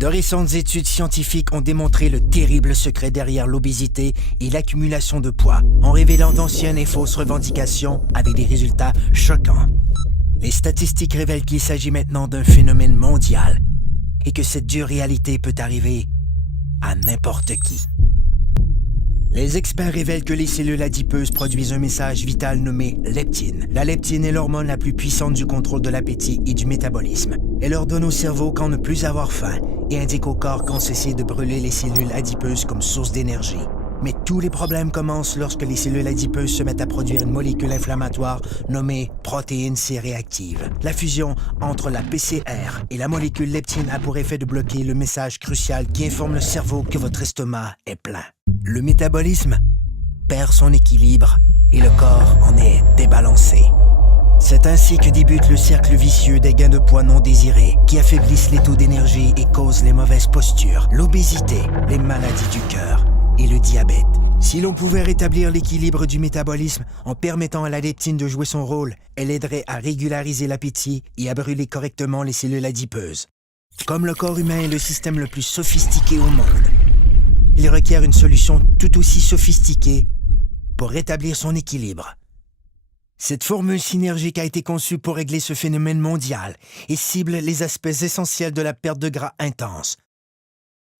De récentes études scientifiques ont démontré le terrible secret derrière l'obésité et l'accumulation de poids, en révélant d'anciennes et fausses revendications avec des résultats choquants. Les statistiques révèlent qu'il s'agit maintenant d'un phénomène mondial et que cette dure réalité peut arriver à n'importe qui. Les experts révèlent que les cellules adipeuses produisent un message vital nommé leptine. La leptine est l'hormone la plus puissante du contrôle de l'appétit et du métabolisme. Elle ordonne au cerveau quand ne plus avoir faim et indique au corps quand cesser de brûler les cellules adipeuses comme source d'énergie. Mais tous les problèmes commencent lorsque les cellules adipeuses se mettent à produire une molécule inflammatoire nommée protéine C-réactive. La fusion entre la PCR et la molécule leptine a pour effet de bloquer le message crucial qui informe le cerveau que votre estomac est plein. Le métabolisme perd son équilibre et le corps en est débalancé. C'est ainsi que débute le cercle vicieux des gains de poids non désirés qui affaiblissent les taux d'énergie et causent les mauvaises postures, l'obésité, les maladies du cœur et le diabète. Si l'on pouvait rétablir l'équilibre du métabolisme en permettant à la leptine de jouer son rôle, elle aiderait à régulariser l'appétit et à brûler correctement les cellules adipeuses. Comme le corps humain est le système le plus sophistiqué au monde, il requiert une solution tout aussi sophistiquée pour rétablir son équilibre. Cette formule synergique a été conçue pour régler ce phénomène mondial et cible les aspects essentiels de la perte de gras intense,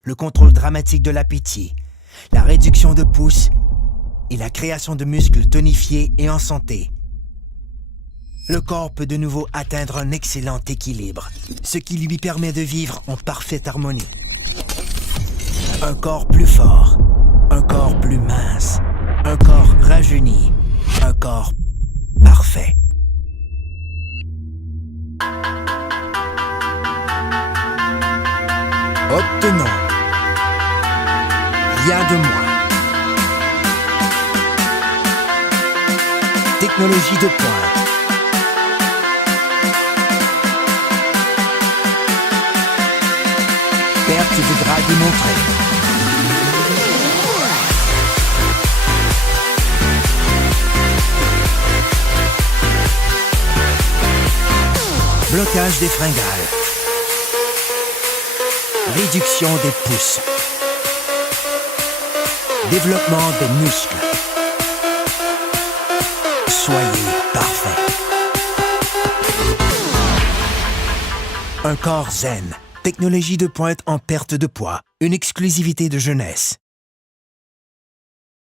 le contrôle dramatique de l'appétit, la réduction de pouces et la création de muscles tonifiés et en santé. Le corps peut de nouveau atteindre un excellent équilibre, ce qui lui permet de vivre en parfaite harmonie. Un corps plus fort, un corps plus mince, un corps rajeuni, un corps parfait. Obtenons rien de moins. Technologie de pointe. Perte de gras démontrée. Blocage des fringales. Réduction des pouces. Développement des muscles. Soyez parfait. Un corps zen. Technologie de pointe en perte de poids. Une exclusivité de jeunesse.